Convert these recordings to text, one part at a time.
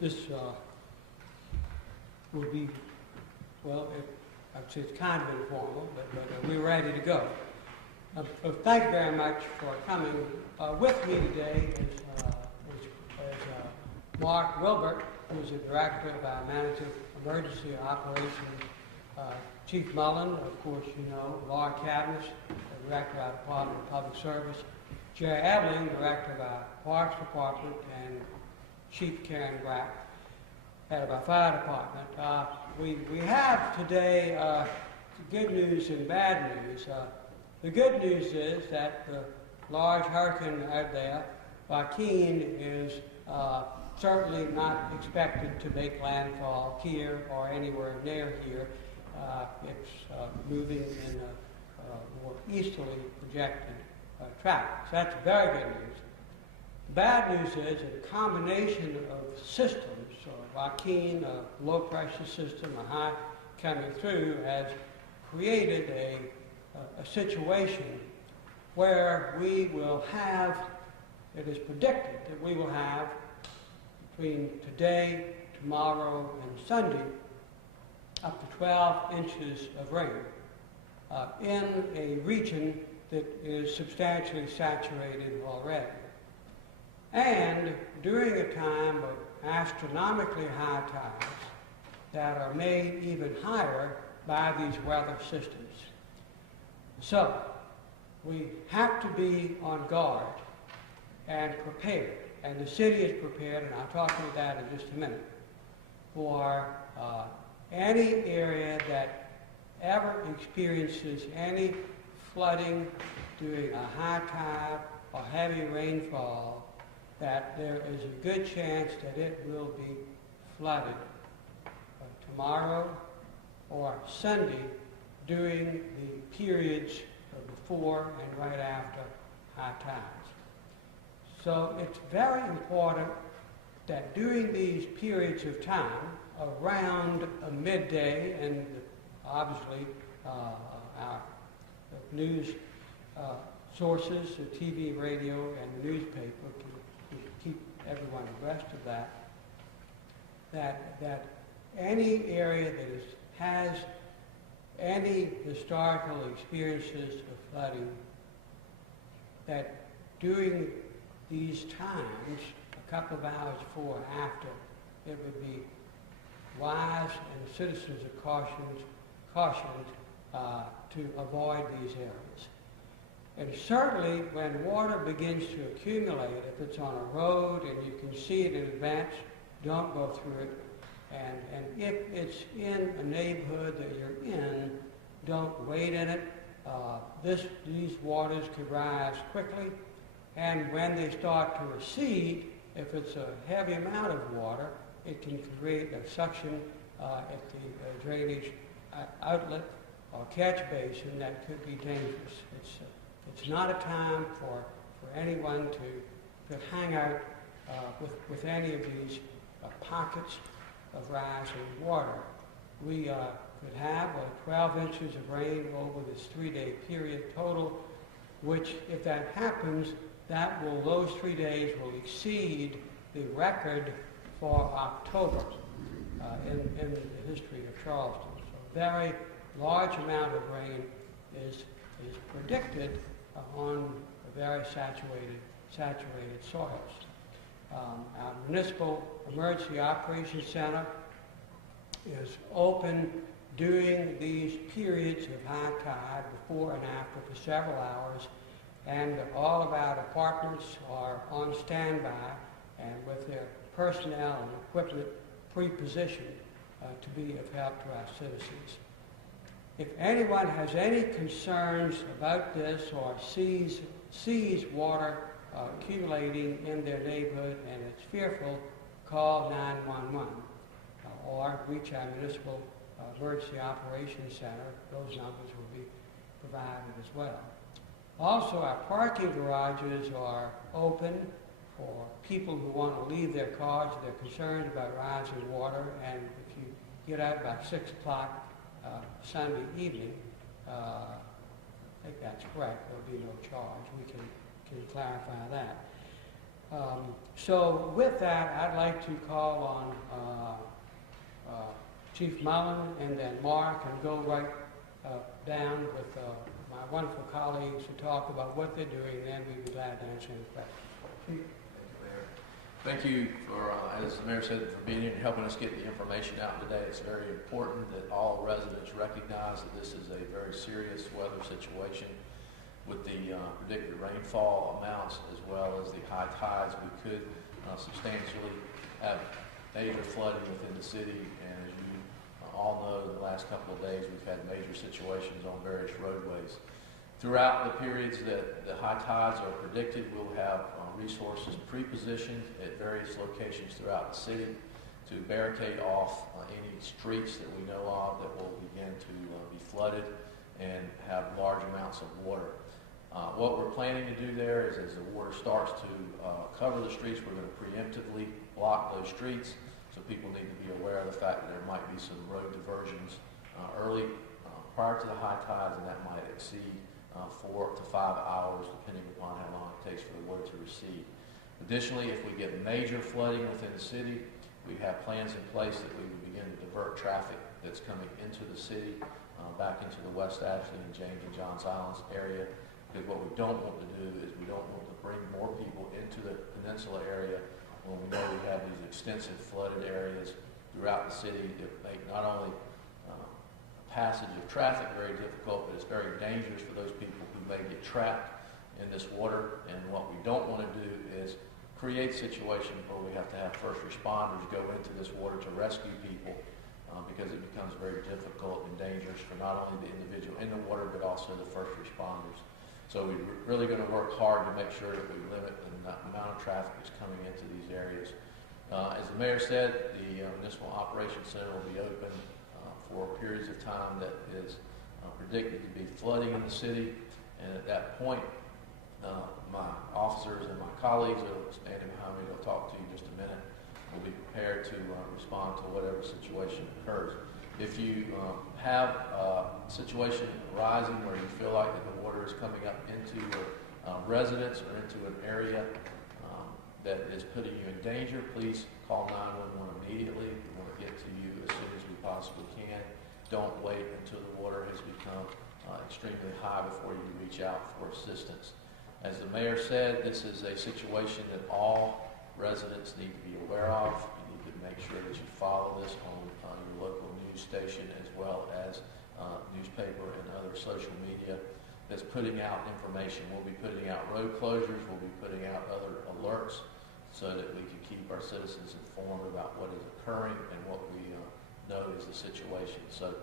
this will be, well, I'd say it's kind of informal, but we're ready to go. Thank you very much for coming. With me today is Mark Wilbert, who's the Director of our Management Emergency Operations. Chief Mullen, of course you know, Laura Cadmus, the Director of our Department of Public Service, Jerry Ebeling, Director of our Parks Department, and Chief Karen Brack, Head of our Fire Department. We have today good news and bad news. The good news is that the large hurricane out there, Joaquin, is certainly not expected to make landfall here or anywhere near here. It's moving in a more easterly projected track. So that's very good news. The bad news is that a combination of systems, Joaquin, a low pressure system, a high coming through, has created a situation where we will have, it is predicted that we will have between today, tomorrow, and Sunday, up to 12 inches of rain in a region that is substantially saturated already. And during a time of astronomically high tides that are made even higher by these weather systems. So, we have to be on guard and prepared, and the city is prepared, and I'll talk about that in just a minute, for any area that ever experiences any flooding during a high tide or heavy rainfall, that there is a good chance that it will be flooded tomorrow or Sunday during the periods before and right after high tides. So it's very important that during these periods of time, around midday, and obviously our news sources, the TV, radio, and the newspaper can keep everyone abreast of that any area that has any historical experiences of flooding, that during these times, a couple of hours before and after, it would be wise and citizens are cautioned to avoid these areas. And certainly when water begins to accumulate, if it's on a road and you can see it in advance, don't go through it. And if it's in a neighborhood that you're in, don't wait in it. These waters could rise quickly, and when they start to recede, if it's a heavy amount of water, it can create a suction at the drainage outlet or catch basin that could be dangerous. It's not a time for anyone to hang out with any of these pockets of rising water. We could have 12 inches of rain over this 3-day period total, which, if that happens, those 3 days will exceed the record for October in the history of Charleston. So a very large amount of rain is predicted on very saturated soils. Our Municipal Emergency Operations Center is open during these periods of high tide, before and after, for several hours, and all of our departments are on standby and with their personnel and equipment pre-positioned to be of help to our citizens. If anyone has any concerns about this or sees water accumulating in their neighborhood and it's fearful, call 911 or reach our Municipal Emergency Operations Center. Those numbers will be provided as well. Also, our parking garages are open for people who want to leave their cars. They're concerned about rising water, and if you get out about 6 o'clock Sunday evening, I think that's correct, there'll be no charge. We can clarify that. So with that, I'd like to call on Chief Mullen and then Mark, and go right down with my wonderful colleagues to talk about what they're doing, and then we'd be glad to answer any questions. Chief? Thank you for, as the mayor said, for being here and helping us get the information out today. It's very important that all residents recognize that this is a very serious weather situation with the predicted rainfall amounts as well as the high tides. We could substantially have major flooding within the city, and as you all know, in the last couple of days we've had major situations on various roadways. Throughout the periods that the high tides are predicted, we'll have resources pre-positioned at various locations throughout the city to barricade off any streets that we know of that will begin to be flooded and have large amounts of water. What we're planning to do there is, as the water starts to cover the streets, we're going to preemptively block those streets. So people need to be aware of the fact that there might be some road diversions early prior to the high tides, and that might exceed 4 to 5 hours, depending upon how long it takes for the water to recede. Additionally, if we get major flooding within the city, we have plans in place that we would begin to divert traffic that's coming into the city, back into the West Ashley and James and Johns Islands area. Because what we don't want to do is we don't want to bring more people into the peninsula area when we know we have these extensive flooded areas throughout the city that make not only passage of traffic very difficult, but it's very dangerous for those people who may get trapped in this water. And what we don't want to do is create situations where we have to have first responders go into this water to rescue people, because it becomes very difficult and dangerous for not only the individual in the water, but also the first responders. So we're really going to work hard to make sure that we limit the amount of traffic that's coming into these areas. As the mayor said, the Municipal Operations Center will be open for periods of time that is predicted to be flooding in the city. And at that point, my officers and my colleagues who are standing behind me, they'll talk to you in just a minute, will be prepared to respond to whatever situation occurs. If you have a situation arising where you feel like that the water is coming up into your residence or into an area that is putting you in danger, please call 911 immediately. We want to get to you as soon as we possibly can. Don't wait until the water has become extremely high before you reach out for assistance. As the mayor said, this is a situation that all residents need to be aware of. You need to make sure that you follow this on your local news station, as well as newspaper and other social media that's putting out information. We'll be putting out road closures, we'll be putting out other alerts so that we can keep our citizens informed about what is occurring and what we know is the situation. So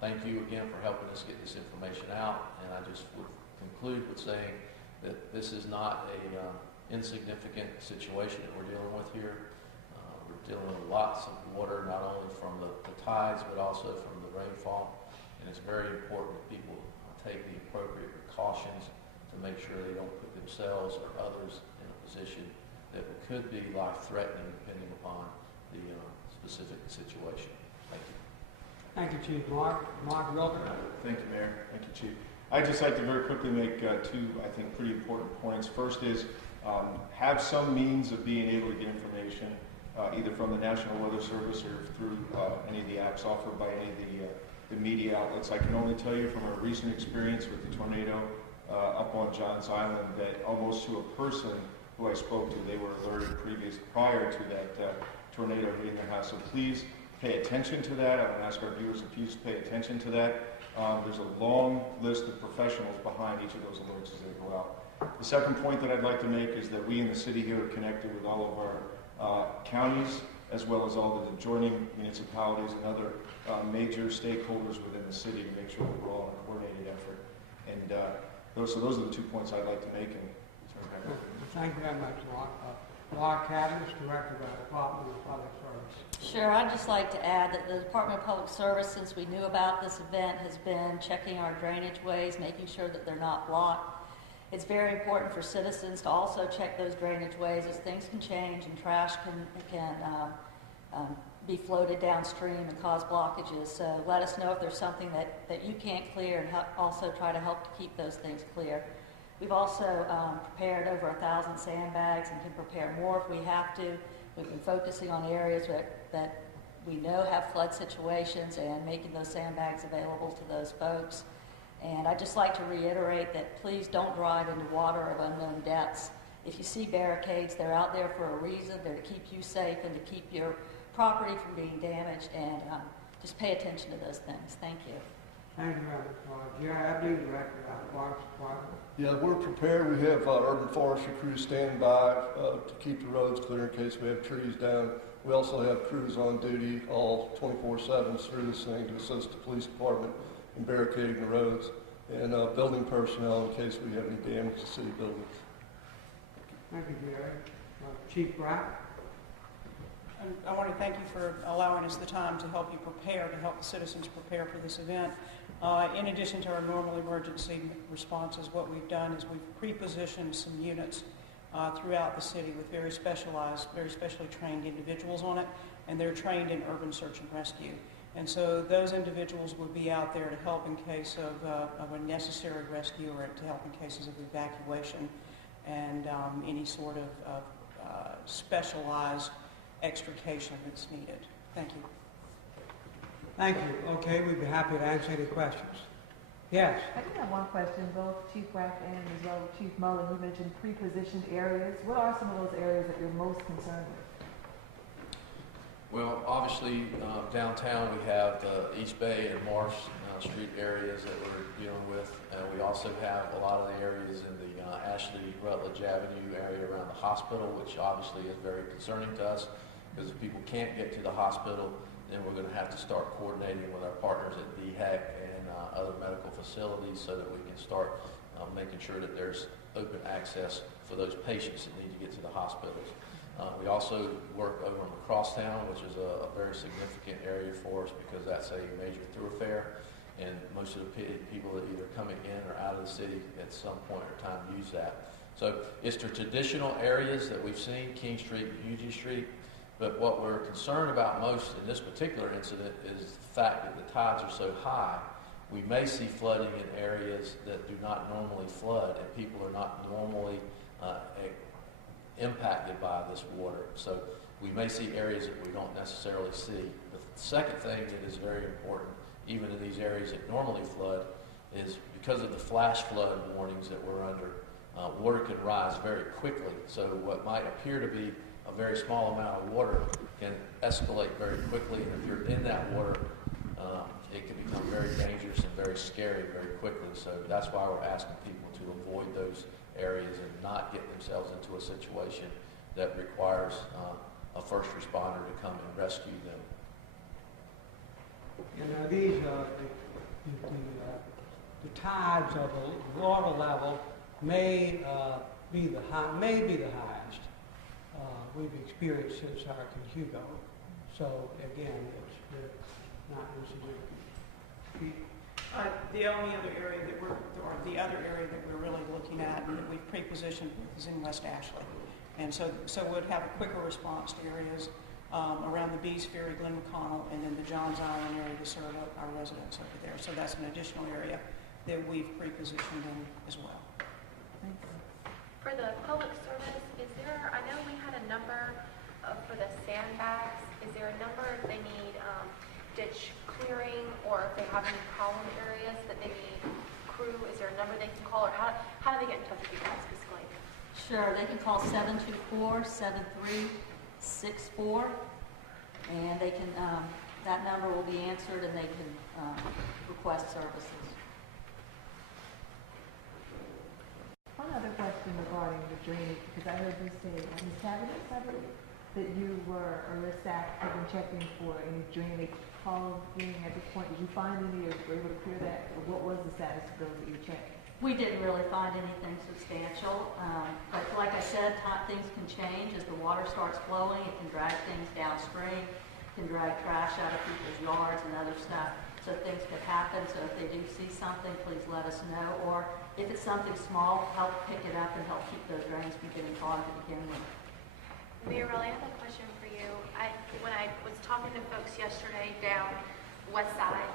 thank you again for helping us get this information out, and I just would conclude with saying that this is not a insignificant situation that we're dealing with here. We're dealing with lots of water, not only from the tides, but also from the rainfall. And it's very important that people take the appropriate precautions to make sure they don't put themselves or others in a position that could be life-threatening depending upon the specific situation. Thank you. Thank you, Chief. Mark Wilker. Thank you, Mayor. Thank you, Chief. I'd just like to very quickly make two, I think, pretty important points. First is have some means of being able to get information either from the National Weather Service or through any of the apps offered by any of the media outlets. I can only tell you from a recent experience with the tornado up on Johns Island that almost to a person who I spoke to, they were alerted prior to that tornado hitting their house. So please pay attention to that. I want to ask our viewers to please pay attention to that. There's a long list of professionals behind each of those alerts as they go out. The second point that I'd like to make is that we in the city here are connected with all of our counties, as well as all the adjoining municipalities and other major stakeholders within the city to make sure that we're all in a coordinated effort. And those are the 2 points I'd like to make. And thank you very much, Mark. Mark Cadmus, Director of the Department of Public Service. Sure, I'd just like to add that the Department of Public Service, since we knew about this event, has been checking our drainage ways, making sure that they're not blocked. It's very important for citizens to also check those drainage ways, as things can change and trash can be floated downstream and cause blockages. So let us know if there's something that you can't clear, and also try to help to keep those things clear. We've also prepared over 1,000 sandbags and can prepare more if we have to. We've been focusing on areas that we know have flood situations and making those sandbags available to those folks. And I'd just like to reiterate that please don't drive into water of unknown depths. If you see barricades, they're out there for a reason. They're to keep you safe and to keep your property from being damaged, and just pay attention to those things. Thank you. Thank you, Jerry Abney, Director of Parks Department. Yeah, we're prepared. We have urban forestry crews standing by to keep the roads clear in case we have trees down. We also have crews on duty all 24/7 through this thing to assist the police department in barricading the roads, and building personnel in case we have any damage to city buildings. Thank you, Jerry. Chief Brown. I want to thank you for allowing us the time to help you prepare, to help the citizens prepare for this event. In addition to our normal emergency responses, what we've done is we've pre-positioned some units throughout the city with very specially trained individuals on it, and they're trained in urban search and rescue. And so those individuals would be out there to help in case of a necessary rescue or to help in cases of evacuation and any sort of specialized extrication that's needed. Thank you. Thank you. Okay, we'd be happy to answer any questions. Yes. I do have one question. Both Chief Brack and as well as Chief Mullen, you mentioned pre-positioned areas. What are some of those areas that you're most concerned with? Well, obviously, downtown we have the East Bay and Marsh Street areas that we're dealing with. We also have a lot of the areas in the Ashley Rutledge Avenue area around the hospital, which obviously is very concerning to us, because if people can't get to the hospital, then we're going to have to start coordinating with our partners at DHEC and other medical facilities so that we can start making sure that there's open access for those patients that need to get to the hospitals. We also work over in Crosstown, which is a very significant area for us because that's a major thoroughfare, and most of the people that either coming in or out of the city at some point or time use that. So it's the traditional areas that we've seen, King Street, Union Street, but what we're concerned about most in this particular incident is the fact that the tides are so high. We may see flooding in areas that do not normally flood, and people are not normally impacted by this water. So we may see areas that we don't necessarily see. The second thing that is very important, even in these areas that normally flood, is because of the flash flood warnings that we're under, water can rise very quickly. So what might appear to be a very small amount of water can escalate very quickly, and if you're in that water, it can become very dangerous and very scary very quickly. So that's why we're asking people to avoid those areas and not get themselves into a situation that requires a first responder to come and rescue them. You know, these the tides of the water level may be the highest we've experienced since Hurricane Hugo. So again, it's not insignificant. The only other area that we're really looking at and that we've pre-positioned is in West Ashley. And so we'd have a quicker response to areas around the Bees Ferry, Glen McConnell, and then the Johns Island area to serve our residents over there. So that's an additional area that we've pre-positioned in as well. Thank you. For the public service, I know we had a number for the sandbags. Is there a number if they need ditch clearing, or if they have any problem areas that they need crew? Is there a number they can call, or how do they get in touch with you guys physically? Sure, they can call 724-7364, and they can, that number will be answered, and they can request services. One other question regarding the drainage, because I heard you say, Ms. Cabinet, I believe, that you were, or your staff have been checking for any drainage following at this point. Did you find any, or were able to clear that? Or what was the status of those that you checked? We didn't really find anything substantial, but like I said, things can change as the water starts flowing. It can drag things downstream, can drag trash out of people's yards and other stuff. So things could happen. So if they do see something, please let us know. Or if it's something small, help pick it up and help keep those drains from getting clogged to begin with. Mayor, I have a question for you. When I was talking to folks yesterday down West Side,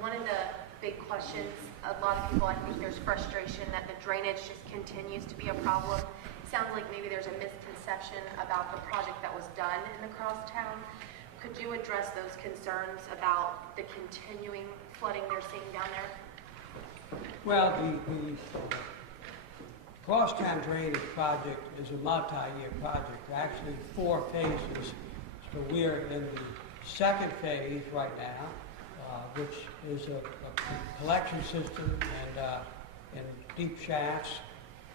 one of the big questions. A lot of people, I think there's frustration that the drainage just continues to be a problem. Sounds like maybe there's a misconception about the project that was done in the crosstown. Could you address those concerns about the continuing flooding they're seeing down there? Well, the crosstown drainage project is a multi-year project, actually 4 phases. So we're in the second phase right now, which is a collection system and deep shafts.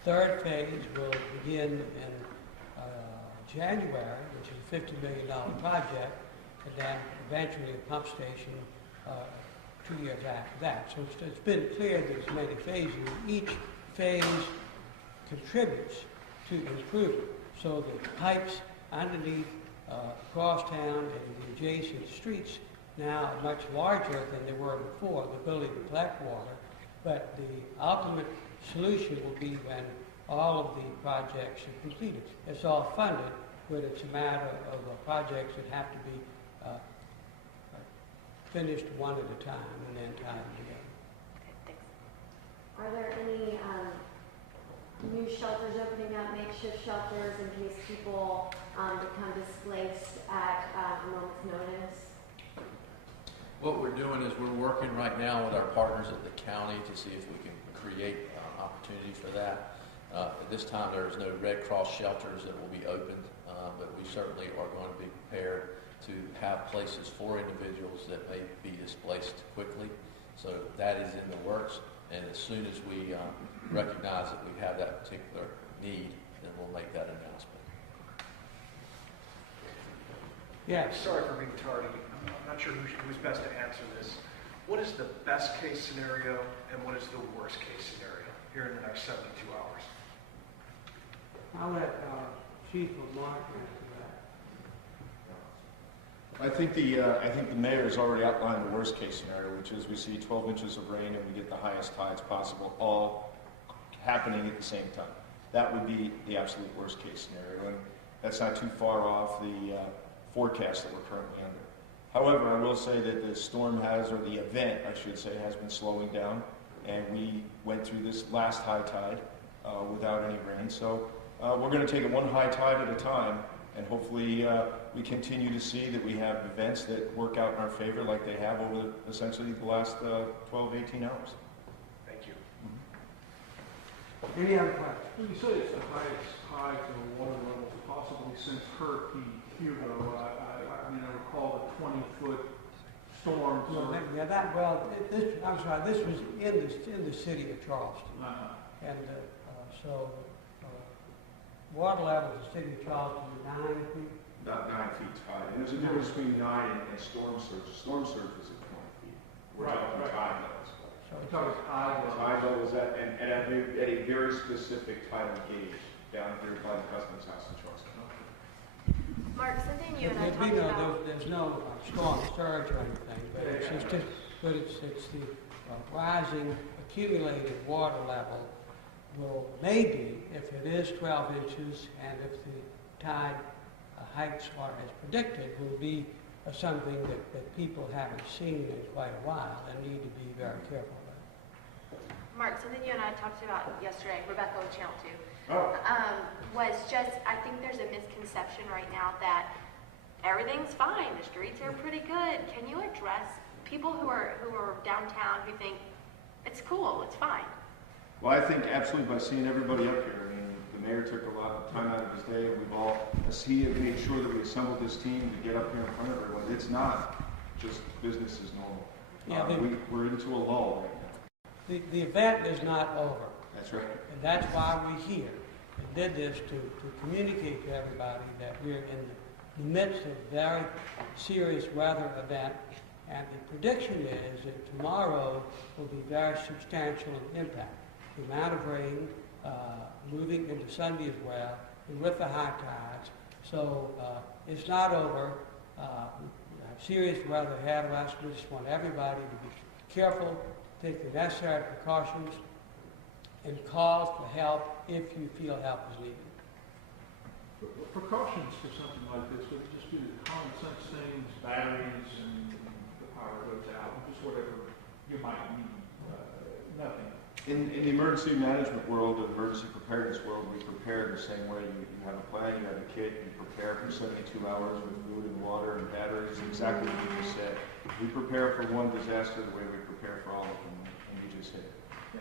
Third phase will begin in January, which is a $50 million project, and then eventually a pump station 2 years after that. So it's been clear that there's many phases. Each phase contributes to improvement. So the pipes underneath crosstown and the adjacent streets now are much larger than they were before, the ability to collect water. But the ultimate solution will be when all of the projects are completed. It's all funded, but it's a matter of projects that have to be finished one at a time and then tied together. Okay, thanks. Are there any new shelters opening up, makeshift shelters, in case people become displaced at a moment's notice? What we're doing is we're working right now with our partners at the county to see if we can create opportunity for that. At this time, there is no Red Cross shelters that will be opened, but we certainly are going to be prepared to have places for individuals that may be displaced quickly. So that is in the works, and as soon as we recognize that we have that particular need, then we'll make that announcement. Yes. Sorry for being tardy. I'm not sure who's best to answer this. What is the best case scenario and what is the worst case scenario here in the next 72 hours? I'll let Chief Lamar answer that. I think the mayor has already outlined the worst case scenario, which is we see 12 inches of rain and we get the highest tides possible, all happening at the same time. That would be the absolute worst case scenario, and that's not too far off the forecast that we're currently under. However, I will say that the storm has, or the event, I should say, has been slowing down, and we went through this last high tide without any rain. So we're going to take it one high tide at a time, and hopefully we continue to see that we have events that work out in our favor like they have over essentially the last 12, 18 hours. Thank you. Any other questions? When you say it's the highest tide for the water levels possibly since Hurricane Hugo, I recall the 20-foot storms. This was in the city of Charleston. And so water levels in the city of Charleston are 9 feet. About 9 feet high. And there's a difference between 9 and storm surge. Storm surge is at 20 feet. We're talking tide levels. So We're talking tide levels. Tide levels at a very specific tidal gauge down here by the Customs House in Charleston. Mark, something you and I talked about. There's no strong surge or anything, but it's the rising accumulated water level will maybe, if it is 12 inches and if the tide heights are as predicted, will be something that people haven't seen in quite a while and need to be very careful about. Mark, something you and I talked about yesterday, Rebecca with Channel 2, was just, I think there's a misconception right now that everything's fine, the streets are pretty good. Can you address people who are downtown who think it's cool, it's fine? Well, I think absolutely by seeing everybody up here. I mean, the mayor took a lot of time out of his day, and we've all, as he had made sure that we assembled this team to get up here in front of everyone. It's not just business as normal. Yeah, we're into a lull right now. The event is not over. That's right. And that's why we're here. We did this to communicate to everybody that we're in the midst of a very serious weather event, and the prediction is that tomorrow will be very substantial in impact. The amount of rain moving into Sunday as well, and with the high tides. So it's not over. We have serious weather ahead of us. We just want everybody to be careful, take the necessary precautions, and call for help if you feel help is needed. Precautions for something like this would just be the common sense things, batteries, and the power goes out, just whatever you might need. In the emergency management world, or emergency preparedness world, we prepare the same way. You have a plan, you have a kit, you prepare for 72 hours with food and water and batteries, exactly what you just said. We prepare for one disaster the way we prepare for all of them, and you just hit it.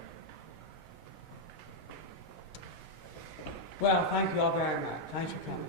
Well, thank you all very much. Thanks for coming.